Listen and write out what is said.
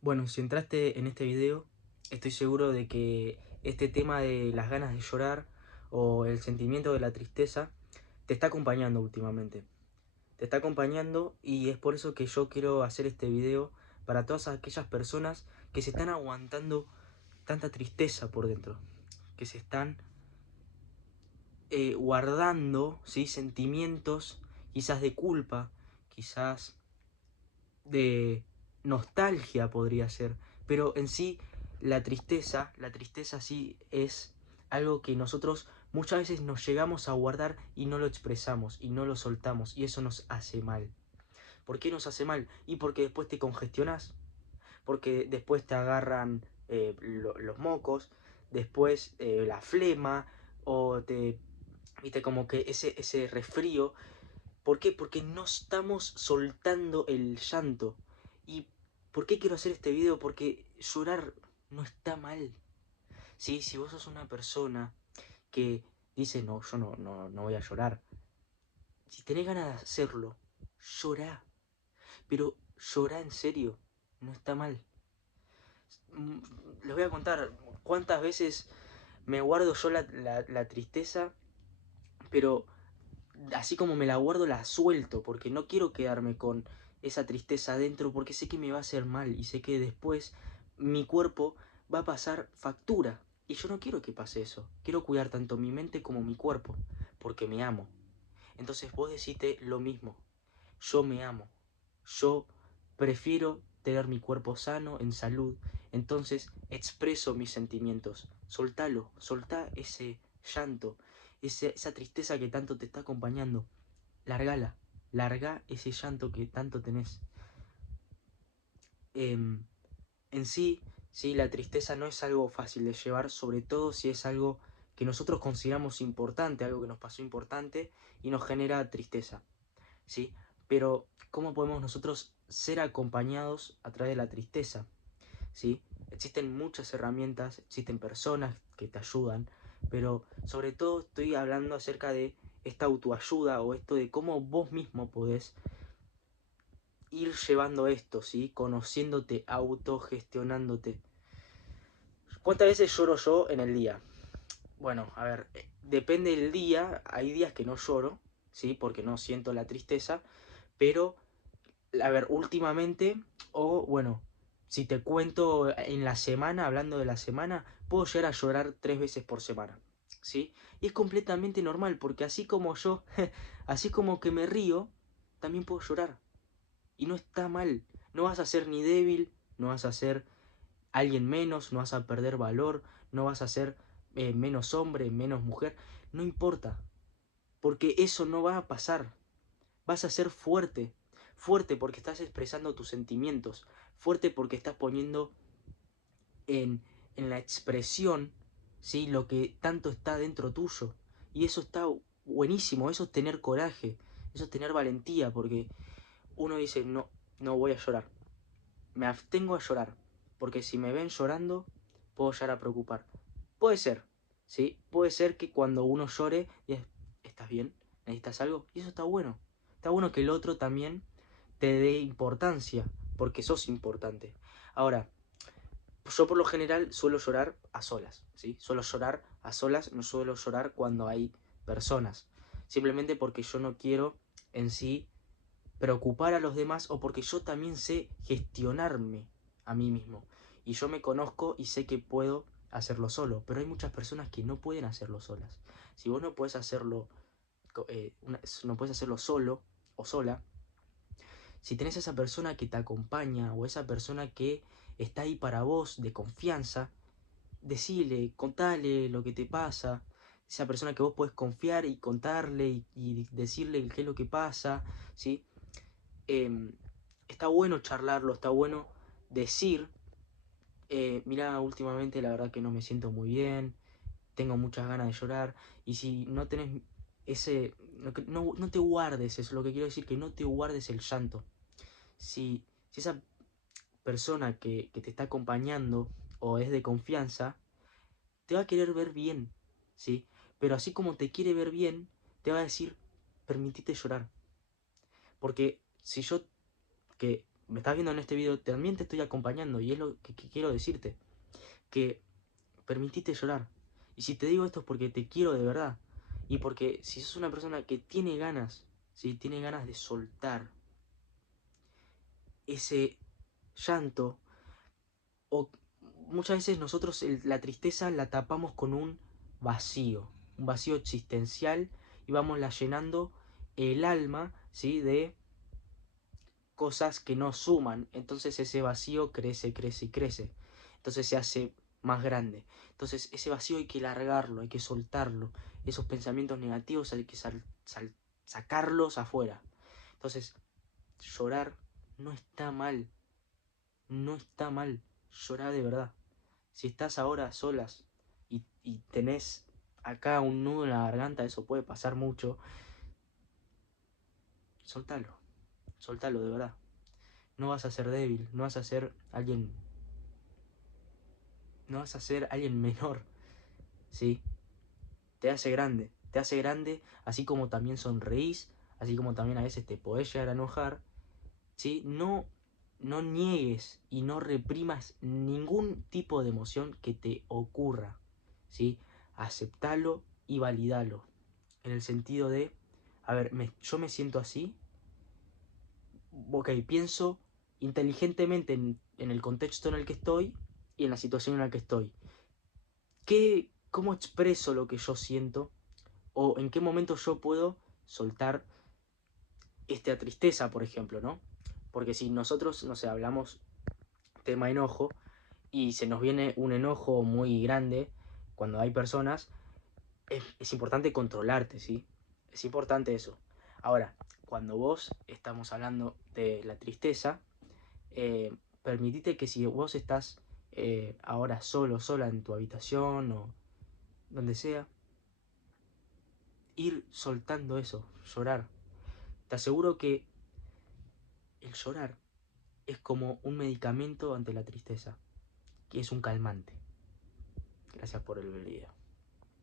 Bueno, si entraste en este video, estoy seguro de que este tema de las ganas de llorar o el sentimiento de la tristeza te está acompañando últimamente. Te está acompañando y es por eso que yo quiero hacer este video para todas aquellas personas que se están aguantando tanta tristeza por dentro, que se están guardando, ¿sí?, sentimientos quizás de culpa, quizás de nostalgia podría ser, pero en sí la tristeza sí es algo que nosotros muchas veces nos llegamos a guardar y no lo expresamos y no lo soltamos y eso nos hace mal. ¿Por qué nos hace mal? Y porque después te congestionas, porque después te agarran los mocos, después la flema o te, viste, como que ese resfrío. ¿Por qué? Porque no estamos soltando el llanto. ¿Y por qué quiero hacer este video? Porque llorar no está mal. ¿Sí? Si vos sos una persona que dice, no, yo no voy a llorar. Si tenés ganas de hacerlo, llorá. Pero llorá en serio. No está mal. Les voy a contar cuántas veces me guardo yo la tristeza, pero así como me la guardo, la suelto, porque no quiero quedarme con esa tristeza adentro, porque sé que me va a hacer mal y sé que después mi cuerpo va a pasar factura. Y yo no quiero que pase eso. Quiero cuidar tanto mi mente como mi cuerpo, porque me amo. Entonces vos decite lo mismo. Yo me amo. Yo prefiero tener mi cuerpo sano, en salud. Entonces expreso mis sentimientos. Soltalo, soltá ese llanto, esa tristeza que tanto te está acompañando. Largala, larga ese llanto que tanto tenés. Em, en sí, sí, la tristeza no es algo fácil de llevar, sobre todo si es algo que nosotros consideramos importante, algo que nos pasó importante y nos genera tristeza, ¿sí? Pero, ¿cómo podemos nosotros ser acompañados a través de la tristeza? ¿Sí? Existen muchas herramientas, existen personas que te ayudan, pero sobre todo estoy hablando acerca de esta autoayuda o esto de cómo vos mismo podés ir llevando esto, ¿sí? Conociéndote, autogestionándote. ¿Cuántas veces lloro yo en el día? Bueno, a ver, depende del día, hay días que no lloro, ¿sí? Porque no siento la tristeza, pero, a ver, últimamente, o bueno, si te cuento en la semana, hablando de la semana, puedo llegar a llorar 3 veces por semana, ¿sí? Y es completamente normal, porque así como yo, así como que me río, también puedo llorar. Y no está mal. No vas a ser ni débil, no vas a ser alguien menos, no vas a perder valor, no vas a ser menos hombre, menos mujer. No importa, porque eso no va a pasar. Vas a ser fuerte. Fuerte porque estás expresando tus sentimientos. Fuerte porque estás poniendo en, en la expresión, ¿sí?, lo que tanto está dentro tuyo. Y eso está buenísimo. Eso es tener coraje. Eso es tener valentía. Porque uno dice, no, no voy a llorar. Me abstengo a llorar, porque si me ven llorando, puedo llegar a preocupar. Puede ser, ¿sí? Puede ser que cuando uno llore, ¿estás bien? ¿Necesitas algo? Y eso está bueno. Está bueno que el otro también te dé importancia, porque sos importante. Ahora, yo por lo general suelo llorar a solas, ¿sí? Suelo llorar a solas, no suelo llorar cuando hay personas. Simplemente porque yo no quiero en sí preocupar a los demás o porque yo también sé gestionarme a mí mismo. Y yo me conozco y sé que puedo hacerlo solo, pero hay muchas personas que no pueden hacerlo solas. Si vos no puedes hacerlo, no puedes hacerlo solo o sola, si tenés a esa persona que te acompaña o esa persona que está ahí para vos de confianza, decile, contale lo que te pasa, esa persona que vos podés confiar y contarle y decirle qué es lo que pasa, ¿sí? eh, Está bueno charlarlo, está bueno decir, mirá, últimamente la verdad que no me siento muy bien, tengo muchas ganas de llorar, y si no tenés ese, no te guardes, es lo que quiero decir, que no te guardes el llanto. Si esa persona que te está acompañando o es de confianza, te va a querer ver bien, ¿sí? Pero así como te quiere ver bien, te va a decir, permitite llorar. Porque si yo, que me estás viendo en este video, también te estoy acompañando y es lo que quiero decirte, que permitite llorar. Y si te digo esto es porque te quiero de verdad. Y porque si sos una persona que tiene ganas, si tiene ganas de soltar ese llanto, o muchas veces nosotros la tristeza la tapamos con un vacío existencial, y vamos la llenando el alma, ¿sí? De cosas que no suman. Entonces ese vacío crece, crece y crece. Entonces se hace más grande. Entonces ese vacío hay que largarlo, hay que soltarlo. Esos pensamientos negativos hay que sacarlos afuera. Entonces, llorar no está mal. No está mal. Llorar de verdad. Si estás ahora solas y tenés acá un nudo en la garganta, eso puede pasar mucho. Soltalo. Soltalo de verdad. No vas a ser débil. No vas a ser alguien. No vas a ser alguien menor. ¿Sí? Te hace grande, así como también sonreís, así como también a veces te podés llegar a enojar, ¿sí? No niegues y no reprimas ningún tipo de emoción que te ocurra, ¿sí? Aceptalo y validalo, en el sentido de, a ver, yo me siento así, ok, pienso inteligentemente en el contexto en el que estoy y en la situación en la que estoy. ¿Cómo expreso lo que yo siento? ¿O en qué momento yo puedo soltar esta tristeza, por ejemplo, ¿no? Porque si nosotros, no sé, hablamos tema enojo y se nos viene un enojo muy grande cuando hay personas, es importante controlarte, ¿sí? Es importante eso. Ahora, cuando vos estamos hablando de la tristeza, permitite que si vos estás ahora solo, sola en tu habitación o donde sea, ir soltando eso, llorar. Te aseguro que el llorar es como un medicamento ante la tristeza, que es un calmante. Gracias por el video.